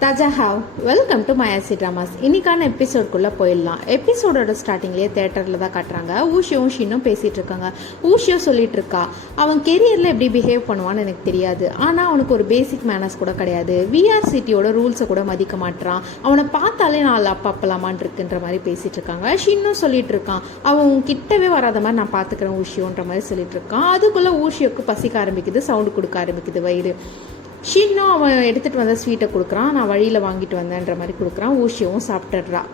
தாஜாஹாவ் welcome to மயாசி dramas. இன்னைக்கான எபிசோட்குள்ளே போயிடலாம். எபிசோடோட ஸ்டார்டிங்லேயே தேட்டரில் தான் காட்டுறாங்க. ஊஷியும் ஷின்னும் பேசிகிட்டு இருக்காங்க. ஊஷியோ சொல்லிட்டு இருக்கா, அவன் கெரியரில் எப்படி பிஹேவ் பண்ணுவான்னு எனக்கு தெரியாது, ஆனால் அவனுக்கு ஒரு பேசிக் மேனர்ஸ் கூட கிடையாது, விஆர்சிட்டியோட ரூல்ஸை கூட மதிக்க மாட்டான், அவனை பார்த்தாலே நான் அப்பலாமான் இருக்குன்ற மாதிரி பேசிகிட்டு இருக்காங்க. ஷின்னும் சொல்லிட்டு இருக்கான், அவன் கிட்டவே வராத மாதிரி நான் பார்த்துக்கிறேன் ஊஷியோன்ற மாதிரி சொல்லிட்டு இருக்கான். அதுக்குள்ளே ஊஷியோக்கு பசிக்க ஆரம்பிக்குது, சவுண்டு கொடுக்க ஆரம்பிக்குது வயிறு. ஷின்னும் அவன் எடுத்துகிட்டு வந்த ஸ்வீட்டை கொடுக்குறான், நான் வழியில் வாங்கிட்டு வந்தேன்ற மாதிரி கொடுக்குறான். ஊஷியவும் சாப்பிட்டுடுறா.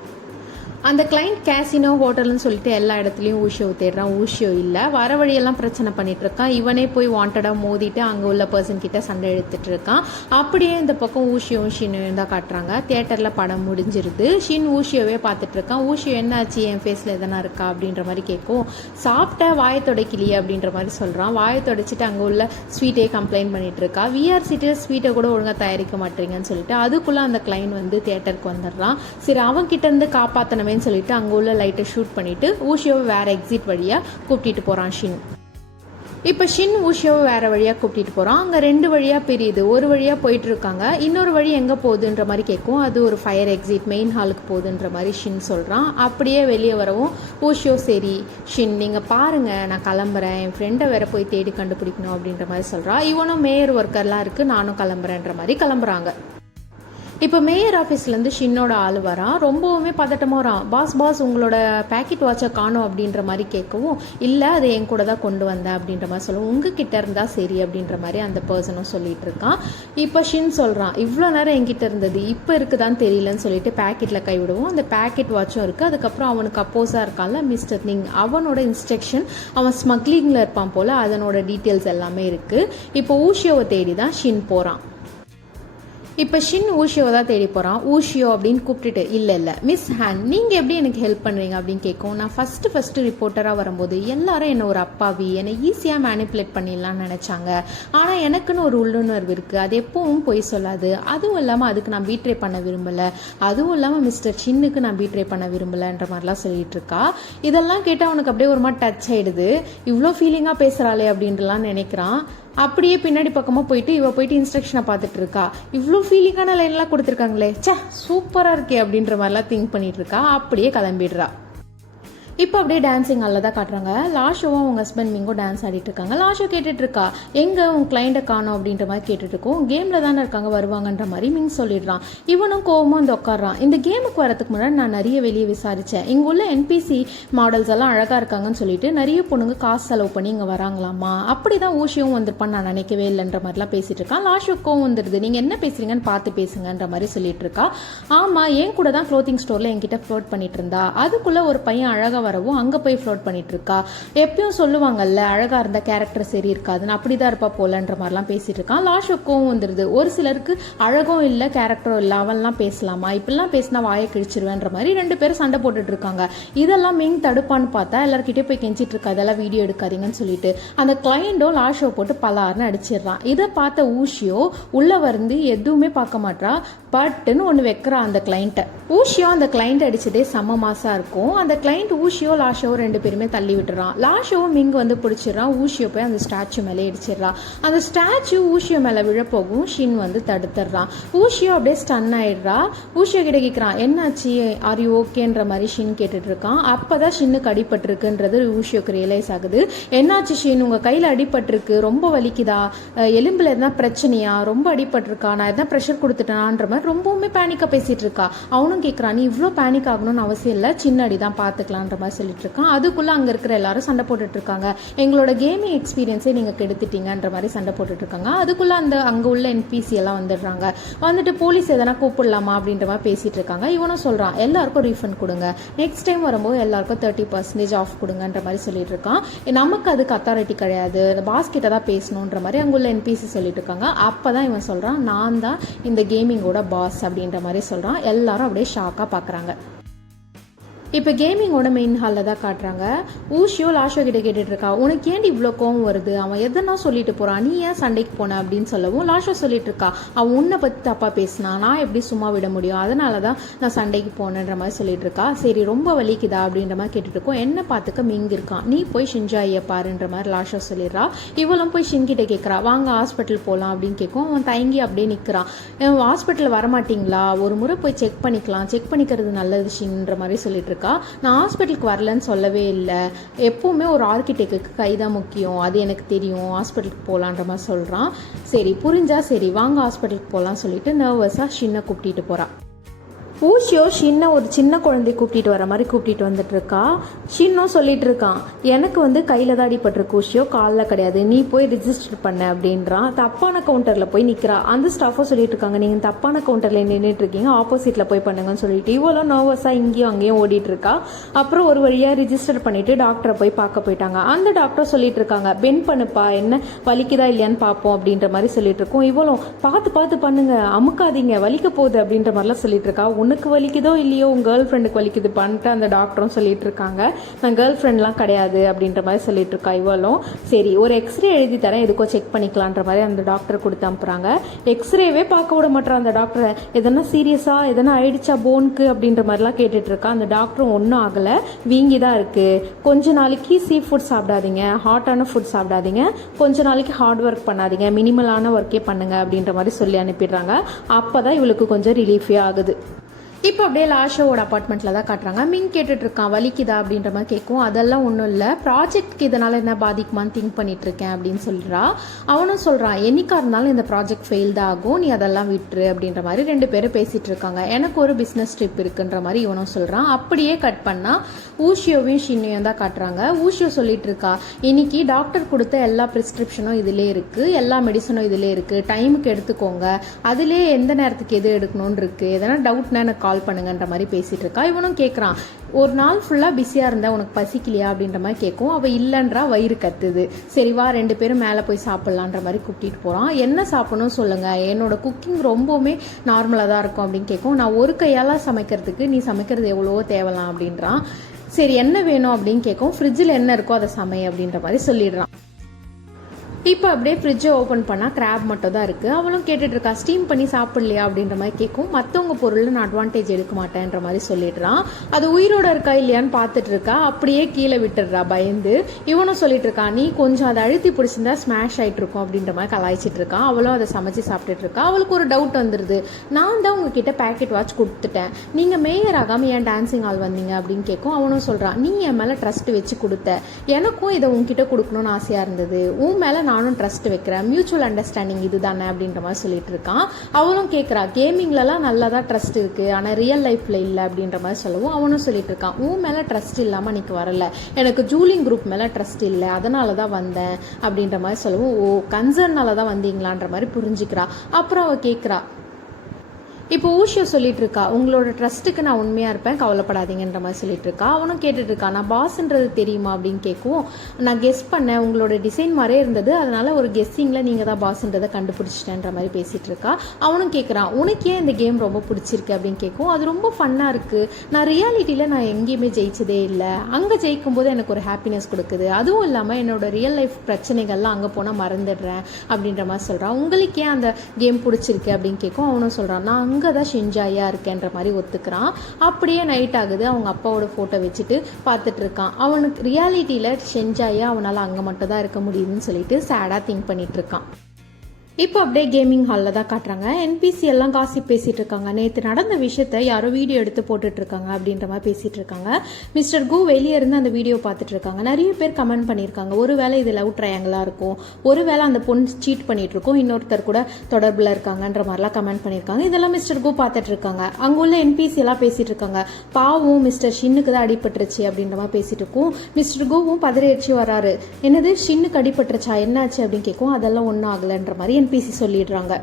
அந்த கிளைண்ட் கேசினோ ஹோட்டல்னு சொல்லிட்டு எல்லா இடத்துலையும் ஊஷியோ தேடுறான். ஊஷியோ இல்லை. வர வழியெல்லாம் பிரச்சனை பண்ணிட்டு இருக்கான். இவனே போய் வாண்டடாக மோதிட்டு அங்கே உள்ள பர்சன் கிட்ட சண்டை எடுத்துட்டு இருக்கான். அப்படியே இந்த பக்கம் ஊஷியோவும் ஷின்னும் தான் காட்டுறாங்க. தியேட்டரில் படம் முடிஞ்சிருது. ஷின் ஊஷியோவே பார்த்துட்டு இருக்கான். ஊஷியோ என்னாச்சு, என் ஃபேஸில் எதனா இருக்கா அப்படின்ற மாதிரி கேட்கும். சாப்பிட்ட வாயை தொடைக்கலையே அப்படின்ற மாதிரி சொல்கிறான். வாயை தொடைச்சிட்டு அங்கே உள்ள ஸ்வீட்டே கம்ப்ளைண்ட் பண்ணிட்டு இருக்கா. விஆர்சிட்டியில் ஸ்வீட்டை கூட ஒழுங்காக தயாரிக்க மாட்டேங்கன்னு சொல்லிட்டு அதுக்குள்ளே அந்த கிளைண்ட் வந்து தியேட்டருக்கு வந்துடுறான். சரி, அவன் கிட்ட இருந்து காப்பாற்றணுமே சொல்லிட்டு அங்க உள்ள லைட்டை ஷூட் பண்ணிட்டு ஊஷியோவை வேற எக்ஸிட் வழியா கூப்பிட்டு போறான் ஷின். இப்போ ஷின் ஊஷியோவை வேற வழியாக கூப்பிட்டு போகிறான். அங்கே ரெண்டு வழியாக பிரியுது. ஒரு வழியாக போயிட்டு இருக்காங்க, இன்னொரு வழி எங்கே போகுதுன்ற மாதிரி கேட்கும். அது ஒரு ஃபயர் எக்ஸிட் மெயின் ஹாலுக்கு போகுதுன்ற மாதிரி ஷின் சொல்கிறான். அப்படியே வெளியே வரவும் ஊஷியோ, சரி ஷின் நீங்கள் பாருங்கள், நான் கிளம்புறேன், என் ஃப்ரெண்டை வேற போய் தேடி கண்டுபிடிக்கணும் அப்படின்ற மாதிரி சொல்கிறான். இவனும் மேயர் ஒர்க்கர்லாம் இருக்குது, நானும் கிளம்புறேன்ற மாதிரி கிளம்புறாங்க. இப்போ மேயர் ஆஃபீஸ்லேருந்து ஷின்னோட ஆள் வரான். ரொம்பவுமே பதட்டமாக வரான். பாஸ் உங்களோட பேக்கெட் வாட்சை காணும் அப்படின்ற மாதிரி கேட்கவும், இல்லை அதை என் கூட தான் கொண்டு வந்தேன் அப்படின்ற மாதிரி சொல்லுவோம். உங்ககிட்ட இருந்தால் சரி அப்படின்ற மாதிரி அந்த பர்சனும் சொல்லிட்டு இருக்கான். இப்போ ஷின் சொல்கிறான், இவ்வளோ நேரம் என்கிட்ட இருந்தது இப்போ இருக்குதான்னு தெரியலன்னு சொல்லிட்டு பேக்கெட்டில் கைவிடுவோம். அந்த பேக்கெட் வாட்சும் இருக்குது. அதுக்கப்புறம் அவனுக்கு அப்போஸாக இருக்கான்ல மிஸ்டர் நிங், அவனோட இன்ஸ்ட்ரக்ஷன், அவன் ஸ்மக்லிங்கில் இருப்பான் போல், அதனோட டீட்டெயில்ஸ் எல்லாமே இருக்குது. இப்போ ஊஷியோவை தேடி தான் ஷின் போகிறான். இப்போ ஷின் ஊஷியோவை தான் தேடி போகிறான். ஊஷியோ அப்படின்னு கூப்பிட்டுட்டு, இல்லை மிஸ் ஹேன், நீங்கள் எப்படி எனக்கு ஹெல்ப் பண்ணுறீங்க அப்படின்னு கேட்கும். நான் ஃபஸ்ட்டு ரிப்போர்ட்டராக வரும்போது எல்லாரும் என்னை ஒரு அப்பாவி, என்னை ஈஸியாக மேனிப்புலேட் பண்ணிடலான்னு நினச்சாங்க. ஆனால் எனக்குன்னு ஒரு உள்ளுணர்வு இருக்குது, அது எப்பவும் போய் சொல்லாது. அதுவும் இல்லாமல் அதுக்கு நான் பீட்ரே பண்ண விரும்பலை, அதுவும் இல்லாமல் மிஸ்டர் ஷின்னுக்கு நான் பீட்ரே பண்ண விரும்பலைன்ற மாதிரிலாம் சொல்லிட்டு இருக்கா. இதெல்லாம் கேட்டால் அவனுக்கு அப்படியே ஒரு மாதிரி டச் ஆகிடுது. இவ்வளோ ஃபீலிங்காக பேசுகிறாளே அப்படின்றலாம் நினைக்கிறான். அப்படியே பின்னாடி பக்கமாக போயிட்டு இவ போயிட்டு இன்ஸ்ட்ரக்ஷனை பார்த்துட்டு இருக்கா. இவ்வளோ ஃபீலிங்கான லைன்லாம் கொடுத்துருக்காங்களே, சே சூப்பராக இருக்கே அப்படின்ற மாதிரிலாம் திங்க் பண்ணிட்டு இருக்கா. அப்படியே கிளம்பிடுறா. இப்போ அப்படியே டான்ஸிங் அல்ல தான் காட்டுறாங்க. லாஷோவும் அவங்க ஹஸ்பண்ட் மிங்கோ டான்ஸ் ஆடிட்டு இருக்காங்க. லாஷோ கேட்டுட்டு இருக்கா, எங்கே உன் கிளைண்ட்டை காணும் அப்படின்ற மாதிரி கேட்டுட்டு இருக்கோம். கேமில் தானே இருக்காங்க, வருவாங்கன்ற மாதிரி மிங் சொல்லிடுறான். இவனும் கோவமும் வந்து உட்காடுறான். இந்த கேமுக்கு வரதுக்கு முன்னாடி நான் நிறைய வெளியே விசாரித்தேன். இங்கே உள்ள என்பிசி மாடல்ஸ் எல்லாம் அழகாக இருக்காங்கன்னு சொல்லிட்டு நிறைய பொண்ணுங்க காசு செலவு பண்ணி இங்கே வராங்களாமா. அப்படி தான் ஊஷியும் வந்திருப்பான்னு நான் நினைக்கவே இல்லைன்ற மாதிரிலாம் பேசிட்டு இருக்கான். லாஷோ கோவம் வந்துடுது, நீங்கள் என்ன பேசுறீங்கன்னு பார்த்து பேசுங்கன்ற மாதிரி சொல்லிட்டு இருக்கா. ஆமாம், என் கூட தான் க்ளோத்திங் ஸ்டோரில் என்கிட்ட ஃப்ளோட் பண்ணிட்டு இருந்தா. அதுக்குள்ளே ஒரு பையன் அழகாக வரவும் அங்கே போய் ஃப்ளோட் பண்ணிட்டு இருக்கா. எப்பயும் சொல்லுவாங்கல்ல, அழகா இருந்த கேரக்டர் சரி இருக்காதுன்னு, அப்படிதான் இருப்பா போலன்ற மாதிரிலாம் பேசிட்டு இருக்கான். லாஷோக்கும் வந்துடுது, ஒரு சிலருக்கு அழகும் இல்லை கேரக்டரும் இல்லை, அவன்லாம் பேசலாமா, இப்படிலாம் பேசினா வாயை கிழிச்சிருவேன்ற மாதிரி ரெண்டு பேரும் சண்டை போட்டுட்டு இருக்காங்க. இதெல்லாம் மிங் தடுப்பான்னு பார்த்தா எல்லாருக்கிட்டே போய் கெஞ்சிட்டு இருக்கா, அதெல்லாம் வீடியோ எடுக்காதீங்கன்னு சொல்லிட்டு. அந்த கிளைண்டோ லாஷோ போட்டு பலார்னு அடிச்சிடுறான். இதை பார்த்த ஊஷியோ உள்ள வந்து எதுவுமே பார்க்க மாட்டா, பட்டுன்னு ஒன்று வைக்கிறா அந்த கிளைண்ட்டை. ஊஷியோ அந்த கிளைண்ட் அடிச்சதே செம்ம மாசா இருக்கும். அந்த கிளைண்ட் ஊஷியோ லாஷோ ரெண்டு பேருமே தள்ளி விட்டுறான். லாஷோவும் மிங் வந்து பிடிச்சிடறான். ஊஷியோ போய் அந்த ஸ்டாச்சு மேலே இடிச்சிடறான். அந்த ஸ்டாச்சு ஊஷியோ மேலே விழப்போகும். ஷின் வந்து தடுத்துடுறான். ஊஷியோ அப்படியே ஸ்டன் ஆயிடுறா. ஊஷியோ கிட்ட கேட்குறான், என்னாச்சு, ஆர் யூ ஓகேன்ற மாதிரி ஷின் கேட்டுட்டு இருக்கான். அப்போதான் ஷின்னுக்கு அடிபட்டிருக்குன்றது ஊஷியோக்கு ரியலைஸ் ஆகுது. என்னாச்சு ஷின், உங்கள் கையில் அடிபட்டிருக்கு, ரொம்ப வலிக்குதா, எலும்பில் எதனா பிரச்சனையா, ரொம்ப அடிபட்டிருக்கா, நான் எதனா ப்ரெஷர் கொடுத்துட்டேனான்ற மாதிரி ரொம்பவுமே பேனிக்காக பேசிட்டு இருக்கா. அவனும் கேட்குறான், நீ இவ்வளோ பேனிக் ஆகணும்னு அவசியம் இல்லை, சின்ன அடி தான் பார்த்துக்கலான்ற மாதிரி சொல்லிட்டு இருக்கான். அதுக்குள்ள அங்கே இருக்கிற எல்லாரும் சண்டை போட்டுட்டு இருக்காங்க. எங்களோட கேமிங் எக்ஸ்பீரியன்ஸே நீங்கள் கெடுத்துட்டீங்கன்ற மாதிரி சண்டை போட்டுட்டு இருக்காங்க. அதுக்குள்ள அங்கே உள்ள என்பிசி எல்லாம் வந்துடுறாங்க. வந்துட்டு போலீஸ் எதனா கூப்பிடலாமா அப்படின்ற மாதிரி பேசிட்டு இருக்காங்க. இவனும் சொல்றான், எல்லாருக்கும் ரீஃபண்ட் கொடுங்க, நெக்ஸ்ட் டைம் வரும்போது எல்லாருக்கும் 30% ஆஃப் கொடுங்கன்ற மாதிரி சொல்லிட்டு இருக்கான். நமக்கு அதுக்கு அத்தாரிட்டி கிடையாது, பாஸ் கிட்ட தான் பேசணுன்ற மாதிரி அங்குள்ள என்பிசி சொல்லிட்டு இருக்காங்க. அப்பதான் இவன் சொல்றான், நான் தான் இந்த கேமிங்கோட பாஸ் அப்படின்ற மாதிரி சொல்றான். எல்லாரும் அப்படியே ஷாக்கா பாக்குறாங்க. இப்போ கேமிங்கோட மெயின் ஹாலில் தான் காட்டுறாங்க. ஊஷியோ லாஷோ கிட்ட கேட்டுட்டு இருக்கா, உனக்கு ஏன் இவ்வளோ கோவம் வருது, அவன் எதனா சொல்லிட்டு போறான், நீ ஏன் சண்டைக்கு போன அப்படின்னு சொல்லவும் லாஷோ சொல்லிட்டு இருக்கா, அவன் உன்னை பற்றி தப்பாக பேசினா நான் எப்படி சும்மா விட முடியும், அதனால தான் நான் சண்டைக்கு போனேன்ற மாதிரி சொல்லிட்டு இருக்கா. சரி ரொம்ப வலிக்குதா அப்படின்ற மாதிரி கேட்டுட்டு இருக்கோம். என்ன பார்த்துக்க மிங்க இருக்கான், நீ போய் ஷின்ஜாயை பாருன்ற மாதிரி லாஷோ சொல்லிடுறா. இவளும் போய் ஷின்கிட்ட கேட்குறா, வாங்க ஹாஸ்பிட்டல் போகலாம் அப்படின்னு கேட்கும். அவன் தயங்கி அப்படியே நிற்கிறான். ஹாஸ்பிட்டல் வரமாட்டிங்களா, ஒரு முறை போய் செக் பண்ணிக்கலாம், செக் பண்ணிக்கிறது நல்லது ஷின்ற மாதிரி சொல்லிட்டு இருக்கா. நான் ஹாஸ்பிட்டலுக்கு வரலன்னு சொல்லவே இல்லை, எப்பவுமே ஒரு ஆர்கிடெக்டுக்கு கைதான் முக்கியம், அது எனக்கு தெரியும், ஹாஸ்பிட்டலுக்கு போகலான்ற மாதிரி சொல்கிறான். சரி புரிஞ்சா சரி வாங்க ஹாஸ்பிட்டலுக்கு போகலாம் சொல்லிட்டு நர்வஸாக ஷின்னை கூப்பிட்டு போகிறான். ஊஷியோ ஷின்னை ஒரு சின்ன குழந்தை கூப்பிட்டு வர மாதிரி கூப்பிட்டு வந்துட்டு இருக்கா. ஷின்னும் சொல்லிட்டு இருக்கான், எனக்கு கையில் தான் அடிபட்டிருக்கு ஊஷியோ, காலில் கிடையாது, நீ போய் ரிஜிஸ்டர் பண்ண அப்படின்றான். தப்பான கவுண்டரில் போய் நிற்கிறா. அந்த ஸ்டாஃபும் சொல்லிட்டு இருக்காங்க, நீங்கள் தப்பான கவுண்டரில் நின்றுட்டு இருக்கீங்க, ஆப்போசிட்டில் போய் பண்ணுங்கன்னு சொல்லிட்டு இவ்வளோ நர்வஸாக இங்கேயும் அங்கேயும் ஓடிட்டு இருக்கா. அப்புறம் ஒரு வழியாக ரிஜிஸ்டர் பண்ணிட்டு டாக்டரை போய் பார்க்க போயிட்டாங்க. அந்த டாக்டர் சொல்லிட்டு இருக்காங்க, பெண்ட் பண்ணுப்பா, என்ன வலிக்குதா இல்லையான்னு பார்ப்போம் அப்படின்ற மாதிரி சொல்லிட்டு இருக்கோம். இவ்வளோ பார்த்து பார்த்து பண்ணுங்க, அமுக்காதீங்க, வலிக்க போகுது அப்படின்ற மாதிரிலாம் சொல்லிட்டு இருக்கா. உனக்கு வலிக்குதோ இல்லையோ உங்கள் கேர்ள் ஃப்ரெண்டுக்கு வலிக்குது பண்ணிட்டு அந்த டாக்டரும் சொல்லிட்டு இருக்காங்க. நான் கேர்ள் ஃப்ரெண்ட்லாம் கிடையாது அப்படின்ற மாதிரி சொல்லிட்டு இருக்கா. இவளும் சரி ஒரு எக்ஸ்ரே எழுதி தரேன், எதுக்கோ செக் பண்ணிக்கலான்ற மாதிரி அந்த டாக்டர் கொடுத்து அனுப்புறாங்க. எக்ஸ்ரேவே பார்க்க விட மாட்டேன் அந்த டாக்டரை, எதனா சீரியஸா எதனா ஆயிடுச்சா போனுக்கு அப்படின்ற மாதிரிலாம் கேட்டுட்டு இருக்கா. அந்த டாக்டரும் ஒன்றும் ஆகலை, வீங்கி தான் இருக்கு, கொஞ்ச நாளைக்கு சீ ஃபுட் சாப்பிடாதீங்க, ஹாட்டான ஃபுட் சாப்பிடாதீங்க, கொஞ்ச நாளைக்கு ஹார்ட் ஒர்க் பண்ணாதீங்க, மினிமலான ஒர்க்கே பண்ணுங்க அப்படின்ற மாதிரி சொல்லி அனுப்பிடுறாங்க. அப்போதான் இவளுக்கு கொஞ்சம் ரிலீஃபே ஆகுது. இப்போ அப்படியே லாஷோவோட அப்பார்ட்மெண்ட்டில் தான் காட்டுறாங்க. மிங் கேட்டுட்டு இருக்கான், வலிக்குதா அப்படின்ற மாதிரி கேட்கும். அதெல்லாம் ஒன்றும் இல்லை, ப்ராஜெக்ட்க்கு இதனால் என்ன பாதிக்குமான்னு திங்க் பண்ணிட்டு இருக்கேன் அப்படின்னு சொல்கிறா. அவனும் சொல்கிறான், என்னைக்கா இருந்தாலும் இந்த ப்ராஜெக்ட் ஃபெயில் தான் ஆகும், நீ அதெல்லாம் விட்டுரு அப்படின்ற மாதிரி ரெண்டு பேரும் பேசிகிட்டு இருக்காங்க. எனக்கு ஒரு பிஸ்னஸ் ட்ரிப் இருக்குன்ற மாதிரி இவனும் சொல்கிறான். அப்படியே கட் பண்ணால் ஊஷியோவையும் ஷின்னையும் தான் காட்டுறாங்க. ஊஷியோ சொல்லிட்டு இருக்கா, இன்னைக்கு டாக்டர் கொடுத்த எல்லா ப்ரிஸ்கிரிப்ஷனும் இதிலே இருக்குது, எல்லா மெடிசனும் இதிலே இருக்குது, டைமுக்கு எடுத்துக்கோங்க, அதிலே எந்த நேரத்துக்கு எது எடுக்கணும்னு இருக்குது, எதனா டவுட்னா எனக்கு கால் பண்ணுங்கன்ற மாதிரி பேசிட்டு இருக்கா. இவனும் கேட்குறான், ஒரு நாள் ஃபுல்லாக பிஸியாக இருந்தால் உனக்கு பசிக்கலையா அப்படின்ற மாதிரி கேட்கும். அவள் இல்லைன்றா, வயிறு கத்துது. சரி வா ரெண்டு பேரும் மேலே போய் சாப்பிட்லான்ற மாதிரி கூப்பிட்டு போகிறான். என்ன சாப்பிடணும் சொல்லுங்கள், என்னோட குக்கிங் ரொம்பவுமே நார்மலாக தான் இருக்கும் அப்படின்னு கேட்கும். நான் ஒரு கையால் சமைக்கிறதுக்கு நீ சமைக்கிறது எவ்வளவோ தேவலாம் அப்படின்றான். சரி என்ன வேணும் அப்படின்னு கேட்கும். ஃப்ரிட்ஜில் என்ன இருக்கோ அதை சமை அப்படின்ற மாதிரி சொல்லிடுறான். இப்போ அப்படியே ஃப்ரிட்ஜை ஓப்பன் பண்ணால் கிராப் மட்டும் தான் இருக்குது. அவளும் கேட்டுட்டு இருக்கா, ஸ்டீம் பண்ணி சாப்பிட்லையா அப்படின்ற மாதிரி கேட்கும். மற்றவங்க பொருளில் நான் அட்வான்டேஜ் எடுக்க மாட்டேன்ற மாதிரி சொல்லிடுறான். அது உயிரோட இருக்கா இல்லையான்னு பார்த்துட்டு இருக்கா. அப்படியே கீழே விட்டுடுறா பயந்து. இவனும் சொல்லிட்டு இருக்கான், நீ கொஞ்சம் அதை அழுத்தி பிடிச்சிருந்தா ஸ்மாஷ் ஆகிட்டு இருக்கும் அப்படின்ற மாதிரி கலாய்ச்சிட்டு இருக்கான். அவளும் அதை சமைச்சு சாப்பிட்டுட்டு இருக்கா. அவளுக்கு ஒரு டவுட் வந்துடுது, நான் தான் உங்ககிட்ட பேக்கெட் வாட்ச் கொடுத்துட்டேன், நீங்கள் மேயர் ஆகாமல் ஏன் டான்சிங் ஆல் வந்தீங்க அப்படின்னு கேட்கும். அவனும் சொல்கிறான், நீ என் மேலே ட்ரஸ்ட் வச்சு கொடுத்த, எனக்கும் இதை உங்ககிட்ட கொடுக்கணும்னு ஆசையாக இருந்தது, உன் மேலே நானும் ட்ரஸ்ட் வைக்கிறேன், மியூச்சுவல் அண்டர்ஸ்டாண்டிங் இதுதானே அப்படின்ற மாதிரி சொல்லிட்டு இருக்கான். அவளும் கேட்குறா, கேமிங்லலாம் நல்லா தான் ட்ரஸ்ட் இருக்கு, ஆனால் ரியல் லைஃப்ல இல்லை அப்படின்ற மாதிரி சொல்லவும் அவனும் சொல்லிட்டு இருக்கான், உன் மேலே ட்ரஸ்ட் இல்லாமல் நீக்கு வரல, எனக்கு ஜூலிங் குரூப் மேலே ட்ரஸ்ட் இல்லை, அதனால தான் வந்தேன் அப்படின்ற மாதிரி சொல்லவும், ஓ கன்சர்னால தான் வந்தீங்களான்ற மாதிரி புரிஞ்சுக்கிறா. அப்புறம் அவள் கேட்குறா, இப்போ ஊஷியோ சொல்லிட்டு இருக்கா, உங்களோட ட்ரஸ்ட்டுக்கு நான் உண்மையாக இருப்பேன், கவலைப்படாதீங்கன்ற மாதிரி சொல்லிட்டு இருக்கா. அவனும் கேட்டுட்டு இருக்கா, நான் பாஸ்ன்றது தெரியுமா அப்படின்னு கேட்கும். நான் கெஸ் பண்ணேன், உங்களோட டிசைன் மாதிரியே இருந்தது, அதனால ஒரு கெஸ்ஸிங்கில் நீங்கள் தான் பாஸ்ன்றதை கண்டுபிடிச்சிட்டேன்ற மாதிரி பேசிட்டு இருக்கா. அவனும் கேட்குறான், உனக்கு ஏன் இந்த கேம் ரொம்ப பிடிச்சிருக்கு அப்படின்னு கேட்கும். அது ரொம்ப ஃபன்னாக இருக்குது, நான் ரியாலிட்டியில் நான் எங்கேயுமே ஜெயிச்சதே இல்லை, அங்கே ஜெயிக்கும் போது எனக்கு ஒரு ஹாப்பினஸ் கொடுக்குது, அதுவும் இல்லாமல் என்னோட ரியல் லைஃப் பிரச்சனைகள்லாம் அங்கே போனால் மறந்துடுறேன் அப்படின்ற மாதிரி சொல்கிறான். உங்களுக்கு ஏன் அந்த கேம் பிடிச்சிருக்கு அப்படின்னு கேட்கும். அவனும் சொல்கிறான், நான் அங்கே தான் ஷின்ஜாயா இருக்கேன்ற மாதிரி ஒத்துக்கிறான். அப்படியே நைட் ஆகுது, அவங்க அப்பாவோட ஃபோட்டோ வச்சுட்டு பார்த்துட்டு இருக்கான். அவனுக்கு ரியாலிட்டியில் ஷின்ஜாயா அவனால் அங்கே மட்டும் தான் இருக்க முடியுதுன்னு சொல்லிட்டு சேடாக திங்க் பண்ணிட்டு இருக்கான். இப்போ அப்படியே கேமிங் ஹாலில் தான் காட்டுறாங்க. என்பிசி எல்லாம் காசிப் பேசிகிட்டு இருக்காங்க. நேற்று நடந்த விஷயத்த யாரோ வீடியோ எடுத்து போட்டுட்ருக்காங்க அப்படின்ற மாதிரி பேசிகிட்டு இருக்காங்க. மிஸ்டர் கு வெளியே இருந்து அந்த வீடியோ பார்த்துட்டு இருக்காங்க. நிறைய பேர் கமெண்ட் பண்ணியிருக்காங்க, ஒருவேளை இது லவ் ட்ரையாங்கிளாக இருக்கும், ஒருவேளை அந்த பொண்ணு சீட் பண்ணிட்டு இருக்கோம், இன்னொருத்தர் கூட தொடர்பில் இருக்காங்கன்ற மாதிரிலாம் கமெண்ட் பண்ணியிருக்காங்க. இதெல்லாம் மிஸ்டர் கு பார்த்துட்டு இருக்காங்க. அங்கே உள்ள என்பிசி எல்லாம் பேசிகிட்டு இருக்காங்க. பாவும் மிஸ்டர் ஷின்னுக்கு தான் அடிபட்டுருச்சு அப்படின்ற மாதிரி பேசிட்டு இருக்கும். மிஸ்டர் குவும் பதறியடிச்சு வராரு. என்னது ஷின்னுக்கு அடிபட்டுருச்சா, என்னாச்சு அப்படின்னு கேட்கும். அதெல்லாம் ஒன்றும் ஆகலைன்ற மாதிரி என்பிசி சொல்லிடுறாங்க.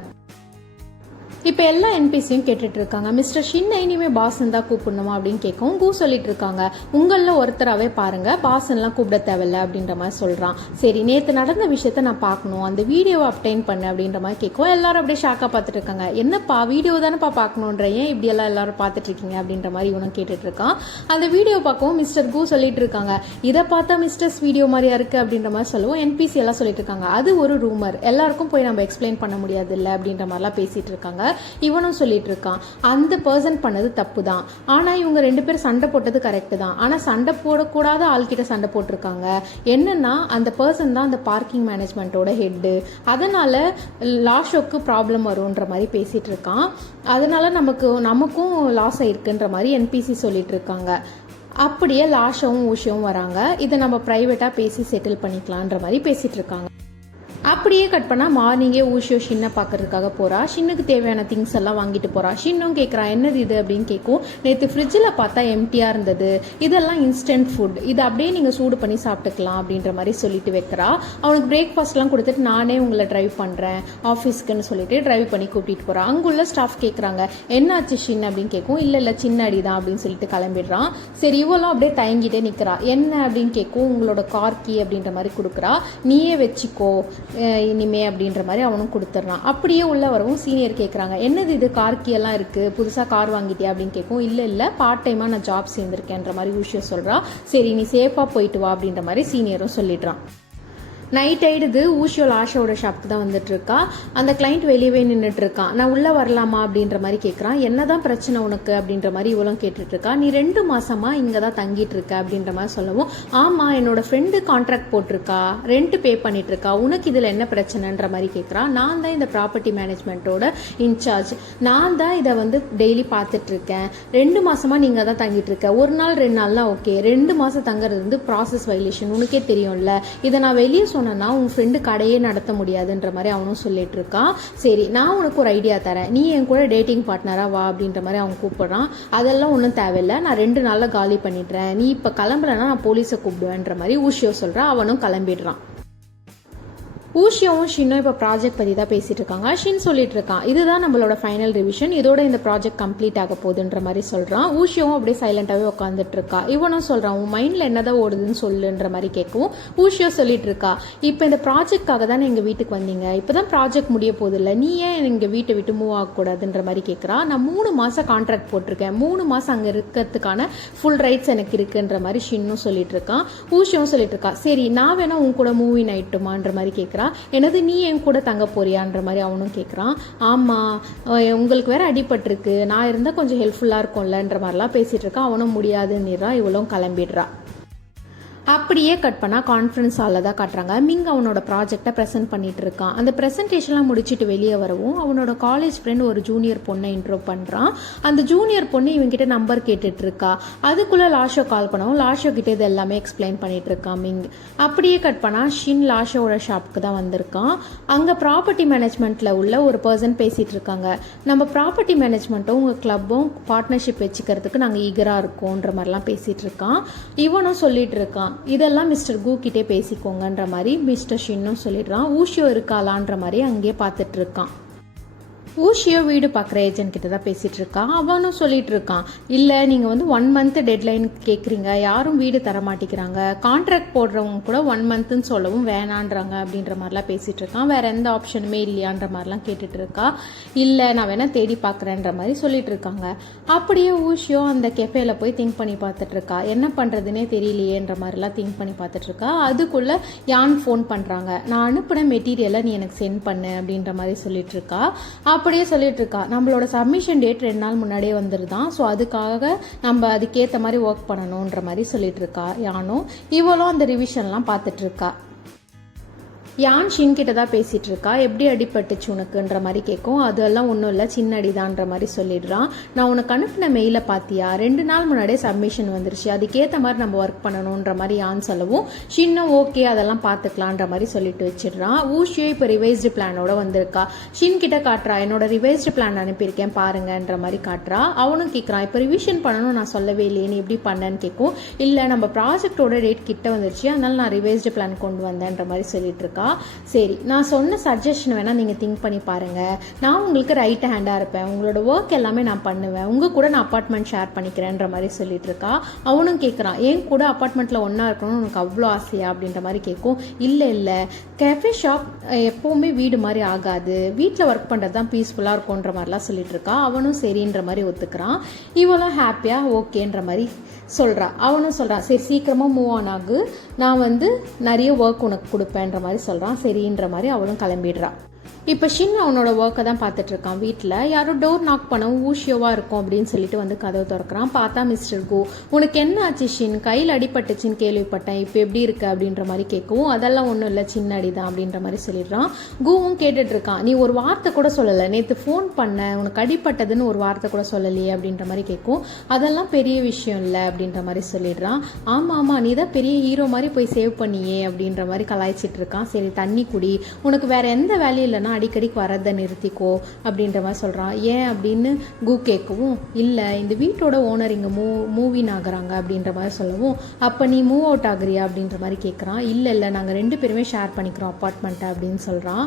இப்போ எல்லா என்பிசியும் கேட்டுட்டு இருக்காங்க, மிஸ்டர் ஷின்னை இனிமேல் பாஸ்ன்னு தான் கூப்பிடணுமா அப்படின்னு கேட்கும். கு சொல்லிட்டு இருக்காங்க, உங்களில் ஒருத்தராகவே பாருங்க, பாஸ்ன்னுலாம் கூப்பிட தேவையில்ல அப்படின்ற மாதிரி சொல்கிறான். சரி, நேற்று நடந்த விஷயத்த நான் பார்க்கணும், அந்த வீடியோவை அப்டைன் பண்ணு அப்படின்ற மாதிரி கேட்கும். எல்லாரும் அப்படியே ஷாக்காக பார்த்துட்டு இருக்காங்க. என்னப்பா வீடியோ தானேப்பா பார்க்கணுன்ற, ஏன் இப்படியெல்லாம் எல்லாரும் பார்த்துட்டு இருக்கீங்க அப்படின்ற மாதிரி இவனும் கேட்டுட்டு இருக்கான். அந்த வீடியோ பார்க்கவும் மிஸ்டர் கு சொல்லிட்டு இருக்காங்க, இதை பார்த்தா மிஸ்டர்ஸ் வீடியோ மாதிரியா இருக்கு அப்படின்ற மாதிரி சொல்லுவோம். என்பிசி எல்லாம் சொல்லிட்டு இருக்காங்க, அது ஒரு ரூமர், எல்லாருக்கும் போய் நம்ம எக்ஸ்பிளைன் பண்ண முடியாது இல்லை அப்படின்ற மாதிரிலாம் பேசிட்டு இருக்காங்க. இவனும் சொல்லிட்டு இருக்கான், அந்த பர்சன் பண்ணது தப்பு தான், ஆனா இவங்க 2 பேரும் சண்டை போட்டது கரெக்ட் தான், ஆனா சண்டை போடக்கூடாத ஆள்கிட்ட சண்டை போட்டிருக்காங்க. என்னன்னா அந்த பர்சன் தான் அந்த பார்க்கிங் மேனேஜ்மெண்ட்டோட ஹெட்டு, அதனால லாஷோக்கு ப்ராப்ளம் வரும்ன்ற மாதிரி பேசிட்டு இருக்கான். அதனால நமக்கும் லாஸ் ஆயிருக்குன்ற மாதிரி என்பிசி சொல்லிட்டு இருக்காங்க. அப்படியே லாஷவும் ஊஷவும் வராங்க, இதை நம்ம பிரைவேட்டா பேசி செட்டில் பண்ணிக்கலான்ற மாதிரி பேசிட்டு இருக்காங்க. அப்படியே கட் பண்ணால் மார்னிங்கே ஊஷியோ ஷின்னை பார்க்கறதுக்காக போகிறா. ஷின்னுக்கு தேவையான திங்ஸ் எல்லாம் வாங்கிட்டு போகிறா. ஷின்னும் கேட்குறா, என்னது இது அப்படின்னு கேட்கும். நேற்று ஃப்ரிட்ஜில் பார்த்தா எம்டியாக இருந்தது, இதெல்லாம் இன்ஸ்டன்ட் ஃபுட், இதை அப்படியே நீங்கள் சூடு பண்ணி சாப்பிட்டுக்கலாம் அப்படின்ற மாதிரி சொல்லிட்டு வைக்கிறா. அவனுக்கு பிரேக்ஃபாஸ்ட்லாம் கொடுத்துட்டு நானே உங்களை ட்ரைவ் பண்ணுறேன் ஆஃபீஸ்க்குன்னு சொல்லிட்டு ட்ரைவ் பண்ணி கூட்டிகிட்டு போகிறான். அங்குள்ள ஸ்டாஃப் கேட்குறாங்க, என்னாச்சு ஷின் அப்படின்னு கேட்கும். இல்லை சின்ன அடி தான் அப்படின்னு சொல்லிட்டு கிளம்பிடுறான். சரி, இவளும் அப்படியே தயங்கிட்டே நிற்கிறா. என்ன அப்படின்னு கேட்கும். உங்களோட கார் கீ அப்படின்ற மாதிரி கொடுக்குறா. நீயே வச்சுக்கோ இனிமே அப்படின்ற மாதிரி அவனும் கொடுத்துட்றான். அப்படியே உள்ள வரவும் சீனியர் கேட்குறாங்க, என்னது இது கார் கீ எல்லாம் இருக்கு, புதுசாக கார் வாங்கிட்டியா அப்படின்னு கேட்கும். இல்லை பார்ட் டைமாக நான் ஜாப் சேர்ந்துருக்கேன்ற மாதிரி விஷயம் சொல்கிறா. சரி, நீ சேஃபாக போயிட்டு வா அப்படின்ற மாதிரி சீனியரும் சொல்லிடுறான். நைட் ஆயிடுது. ஊஷியோ லாஷோட ஷாப்புக்கு தான் வந்துட்டு இருக்கா. அந்த கிளைண்ட் வெளியவே நின்றுட்டு இருக்கான். நான் உள்ள வரலாமா அப்படின்ற மாதிரி கேட்குறான். என்னதான் பிரச்சனை உனக்கு அப்படின்ற மாதிரி இவளும் கேட்டுட்டு இருக்கா. நீ 2 மாசமா இங்கே தான் தங்கிட்டு இருக்க அப்படின்ற மாதிரி சொல்லவும், ஆமா என்னோட ஃப்ரெண்டு கான்ட்ராக்ட் போட்டிருக்கா, ரெண்ட் பே பண்ணிட்டு இருக்கா, உனக்கு இதில் என்ன பிரச்சனைன்ற மாதிரி கேட்குறான். நான் தான் இந்த ப்ராப்பர்ட்டி மேனேஜ்மெண்ட்டோட இன்சார்ஜ், நான் தான் இதை டெய்லி பார்த்துட்டு இருக்கேன். 2 மாசமா நீங்க தான் தங்கிட்டு இருக்க, ஒரு நாள் 2 நாள்லாம் ஓகே, 2 மாசம் தங்குறது ப்ராசஸ் வைலேஷன், உனக்கே தெரியும்ல, இதை நான் வெளியே சொன்னா உன் ஃப்ரெண்டு கடையே நடத்த முடியாதுன்ற மாதிரி அவனும் சொல்லிட்டு இருக்கான். சரி, நான் உனக்கு ஒரு ஐடியா தரேன், நீ என் கூட டேட்டிங் பார்ட்னரா வா அப்படின்ற மாதிரி அவன் கூப்பிடுறான். அதெல்லாம் ஒன்றும் தேவையில்லை, நான் 2 நாள்ல காலி பண்ணிடுறேன், நீ இப்போ கிளம்புறேன்னா நான் போலீஸை கூப்பிடுவேன்ற மாதிரி ஊஷியோ சொல்றான். அவனும் கிளம்பிடுறான். ஊஷியோவும் ஷின்னும் இப்போ ப்ராஜெக்ட் பற்றி தான் பேசிட்டு இருக்காங்க. ஷின் சொல்லிட்டு இருக்கான், இதுதான் நம்மளோட ஃபைனல் ரிவிஷன், இதோட இந்த ப்ராஜெக்ட் கம்ப்ளீட் ஆக போகுதுன்ற மாதிரி சொல்றான். ஊஷியோவும் அப்படியே சைலண்டாகவே உட்காந்துட்டு இருக்கா. இவனும் சொல்றான், உன் மைண்ட்ல என்னதான் ஓடுதுன்னு சொல்லுன்ற மாதிரி கேட்கவும் ஊஷியோ சொல்லிட்டு இருக்கா, இப்போ இந்த ப்ராஜெக்ட்காக தானே எங்கள் வீட்டுக்கு வந்தீங்க, இப்போதான் ப்ராஜெக்ட் முடிய போகுது இல்லை, நீ ஏன் எங்கள் வீட்டை விட்டு மூவ் ஆகக்கூடாதுன்ற மாதிரி கேட்குறா. நான் 3 மாசம் கான்ட்ராக்ட் போட்டிருக்கேன், 3 மாசம் அங்கே இருக்கிறதுக்கான ஃபுல் ரைட்ஸ் எனக்கு இருக்குன்ற மாதிரி ஷின்னும் சொல்லிட்டு இருக்கான். ஊஷியோவும் சொல்லிட்டு இருக்கா, சரி நான் வேணா உன் கூட மூவி நைட்டுமான்ற மாதிரி கேட்குறா. எனது நீ என் கூட தங்க போறியான்ற மாதிரி அவனும் கேட்குறான். ஆமா, உங்களுக்கு வேற அடிபட்டிருக்கு, நான் இருந்தால் கொஞ்சம் ஹெல்ப்ஃபுல்லாக இருக்கும்லன்ற மாதிரிலாம் பேசிட்டு இருக்கான். அவனும் முடியாதுன்னுறான். இவளும் கிளம்பிடுறா. அப்படியே கட் பண்ணால் கான்ஃபரன்ஸ் ஹாலில் தான் காட்டுறாங்க. மிங் அவனோட ப்ராஜெக்டை ப்ரெசென்ட் பண்ணிட்டு இருக்கான். அந்த ப்ரெசன்டேஷன்லாம் முடிச்சுட்டு வெளியே வரவும் அவனோட காலேஜ் ஃப்ரெண்ட் ஒரு ஜூனியர் பொண்ணை இன்ட்ரோ பண்ணுறான். அந்த ஜூனியர் பொண்ணு இவங்கிட்ட நம்பர் கேட்டுட்டு இருக்கா. அதுக்குள்ளே லாஷோ கால் பண்ணவும் லாஷோ கிட்ட இது எல்லாமே எக்ஸ்பிளைன் பண்ணிட்டு இருக்கான் மிங். அப்படியே கட் பண்ணால் ஷின் லாஷோட ஷாப்புக்கு தான் வந்திருக்கான். அங்கே ப்ராப்பர்ட்டி மேனேஜ்மெண்ட்டில் உள்ள ஒரு பர்சன் பேசிகிட்டு இருக்காங்க. நம்ம ப்ராப்பர்ட்டி மேனேஜ்மெண்ட்டும் உங்கள் கிளப்பும் பார்ட்னர்ஷிப் வச்சுக்கிறதுக்கு நாங்கள் ஈகராக இருக்கோன்ற மாதிரிலாம் பேசிகிட்டு இருக்கான். இவனும் சொல்லிட்டு இருக்கான், இதெல்லாம் மிஸ்டர் கு கிட்டே பேசிக்கோங்கன்ற மாதிரி மிஸ்டர் ஷின்னும் சொல்லிடுறான். ஊஷியோ இருக்காளான்ற மாதிரி அங்கேயே பார்த்துட்டு இருக்கான். ஊஷியோ வீடு பார்க்குற ஏஜென்ட் கிட்ட தான் பேசிட்டு இருக்கான். அவனும் சொல்லிட்டு இருக்கான், இல்லை நீங்கள் 1 மந்த் டெட்லைன் கேட்குறீங்க, யாரும் வீடு தர மாட்டேங்கிறாங்க, கான்ட்ராக்ட் போடுறவங்க கூட 1 மந்த்னு சொல்லவும் வேணான்றாங்க அப்படின்ற மாதிரிலாம் பேசிட்டு இருக்கான். வேற எந்த ஆப்ஷனுமே இல்லையான்ற மாதிரிலாம் கேட்டுட்டு இருக்கா. இல்லை நான் வேணா தேடி பார்க்குறேன்ற மாதிரி சொல்லிட்டு இருக்காங்க. அப்படியே ஊஷியோ அந்த கெஃபேல போய் திங்க் பண்ணி பார்த்துட்டு இருக்கா. என்ன பண்ணுறதுனே தெரியலையேன்ற மாதிரிலாம் திங்க் பண்ணி பார்த்துட்டு இருக்கா. அதுக்குள்ள யான் ஃபோன் பண்ணுறாங்க. நான் அனுப்பின மெட்டீரியலை நீ எனக்கு சென்ட் பண்ணு அப்படின்ற மாதிரி சொல்லிட்டு இருக்கா. அப்படியே சொல்லிட்டு இருக்கா, நம்மளோட சப்மிஷன் டேட் 2 நாள் முன்னாடியே வந்துருதான், ஸோ அதுக்காக நம்ம அதுக்கேற்ற மாதிரி ஒர்க் பண்ணணுன்ற மாதிரி சொல்லிட்டு இருக்கா யானும். இவளும் அந்த ரிவிஷன்லாம் பார்த்துட்டு இருக்கா. யான் ஷின் கிட்ட தான் பேசிட்டு இருக்கா. எப்படி அடிபட்டுச்சு உனக்குன்ற மாதிரி கேட்கும். அதெல்லாம் ஒன்றும் இல்லை, சின்ன அடிதான்ற மாதிரி சொல்லிடுறான். நான் உனக்கு அனுப்பின மெயிலை பார்த்தியா, 2 நாள் முன்னாடியே சப்மிஷன் வந்துருச்சு, அதுக்கேற்ற மாதிரி நம்ம ஒர்க் பண்ணணுன்ற மாதிரி யான் சொல்லவும் ஷின்னும் ஓகே அதெல்லாம் பார்த்துக்கலான்ற மாதிரி சொல்லிட்டு வச்சிடுறான். ஊஷியோ இப்போ ரிவைஸ்டு பிளானோட வந்திருக்கா. ஷின் கிட்ட காட்டுறா, என்னோட ரிவைஸ்டு பிளான் அனுப்பியிருக்கேன் பாருங்கன்ற மாதிரி காட்டுறா. அவனும் கேட்குறான், இப்போ ரிவிஷன் பண்ணணும் நான் சொல்லவே இல்லையே, நீ எப்படி பண்ணேன்னு கேட்கும். இல்லை நம்ம ப்ராஜெக்டோட டேட் கிட்ட வந்துருச்சு, அதனால நான் ரிவைஸ்டு பிளான் கொண்டு வந்தேன்ற மாதிரி சொல்லிட்டு இருக்கா. சரி நான் சொன்ன சஜஷன் வேணால் நீங்கள் திங்க் பண்ணி பாருங்கள், நான் உங்களுக்கு ரைட் ஹேண்டாக இருப்பேன், உங்களோட ஒர்க் எல்லாமே நான் பண்ணுவேன், உங்கள் கூட நான் அப்பார்ட்மெண்ட் ஷேர் பண்ணிக்கிறேன்ற மாதிரி சொல்லிட்டு இருக்கா. அவனும் கேட்குறான், ஏன் கூட அப்பார்ட்மெண்ட்டில் ஒன்றா இருக்கணும்னு உனக்கு அவ்வளோ ஆசையா அப்படின்ற மாதிரி கேட்கும். இல்லை கேஃபே ஷாப் எப்போவுமே வீடு மாதிரி ஆகாது, வீட்டில் ஒர்க் பண்ணுறது தான் பீஸ்ஃபுல்லாக இருக்கும்ன்ற மாதிரிலாம் சொல்லிட்டு இருக்கா. அவனும் சரின்ற மாதிரி ஒத்துக்கிறான். இவளும் ஹாப்பியாக ஓகேன்ற மாதிரி சொல்கிறா. அவனும் சொல்கிறான், சரி சீக்கிரமாக மூவ் ஆன் ஆகு, நான் நிறைய ஒர்க் உனக்கு கொடுப்பேன்ற மாதிரி சொல்கிறான். சரின்ற மாதிரி அவளும் கிளம்பிடுறா. இப்போ ஷின் அவனோட ஒர்க்கை தான் பார்த்துட்டு இருக்கான். வீட்டில் யாரோ டோர் நாக் பண்ணவும் ஊஷியோவாக இருக்கும் அப்படின்னு சொல்லிட்டு கதவை திறக்கிறான். பார்த்தா மிஸ்டர் கு. உனக்கு என்ன ஆச்சு ஷின், கையில் அடிபட்டுச்சின்னு கேள்விப்பட்டேன், இப்போ எப்படி இருக்கு அப்படின்ற மாதிரி கேட்கவும், அதெல்லாம் ஒன்றும் இல்லை சின்ன அடி தான் அப்படின்ற மாதிரி சொல்லிடுறான். குவும் கேட்டுட்டு இருக்கான், நீ ஒரு வார்த்தை கூட சொல்லலை, நேற்று ஃபோன் பண்ண உனக்கு அடிப்பட்டதுன்னு ஒரு வார்த்தை கூட சொல்லலையே அப்படின்ற மாதிரி கேட்கும். அதெல்லாம் பெரிய விஷயம் இல்லை அப்படின்ற மாதிரி சொல்லிடுறான். ஆமாம் நீ தான் பெரிய ஹீரோ மாதிரி போய் சேவ் பண்ணியே அப்படின்ற மாதிரி கலாய்ச்சிட்டு இருக்கான். சரி தண்ணி குடி, உனக்கு வேற எந்த வேலையும் இல்லைன்னா அடிக்கடிக்கு வரதை நிறுத்திக்கோ அப்படின்ற மாதிரி சொல்கிறான். ஏன் அப்படின்னு கு கேட்கவும், இல்லை இந்த வீட்டோட ஓனர் இங்கே மூவின் ஆகுறாங்க அப்படின்ற மாதிரி சொல்லவும், அப்போ நீ மூவ் அவுட் ஆகுறியா அப்படின்ற மாதிரி கேட்குறான். இல்லை நாங்கள் 2 பேருமே ஷேர் பண்ணிக்கிறோம் அப்பார்ட்மெண்ட்டை அப்படின்னு சொல்கிறான்.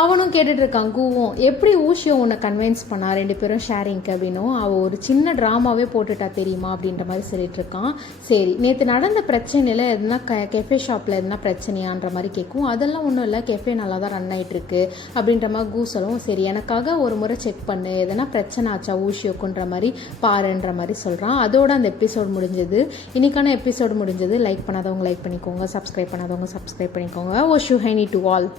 அவனும் கேட்டுட்டு இருக்கான். கூவும் எப்படி ஊஷியோ உன்னை கன்வின்ஸ் பண்ணா 2 பேரும் ஷேரிங்க்கு அப்படின்னும், அவள் ஒரு சின்ன ட்ராமாவே போட்டுட்டா தெரியுமா அப்படின்ற மாதிரி சொல்லிட்டு இருக்கான். சரி நேற்று நடந்த பிரச்சனையில் எதுனா கெஃபே ஷாப்பில் எதுனா பிரச்சனையான்ற மாதிரி கேட்கும். அதெல்லாம் ஒன்றும் இல்லை, கெஃபே நல்லா தான் ரன் ஆகிட்டு இருக்கு அப்படின்ற மாதிரி கூ சொல்லவும், சரி எனக்காக ஒரு முறை செக் பண்ணு, எதனா பிரச்சனை ஆச்சா ஊஷியோக்குன்ற மாதிரி பாருன்ற மாதிரி சொல்கிறான். அதோட அந்த எபிசோட் முடிஞ்சது. இன்னைக்கான எபிசோடு முடிஞ்சது. லைக் பண்ணாதவங்க லைக் பண்ணிக்கோங்க, சப்ஸ்கிரைப் பண்ணாதவங்க சப்ஸ்கிரைப் பண்ணிக்கோங்க. ஓ ஷூ ஹைனி டு ஆல்.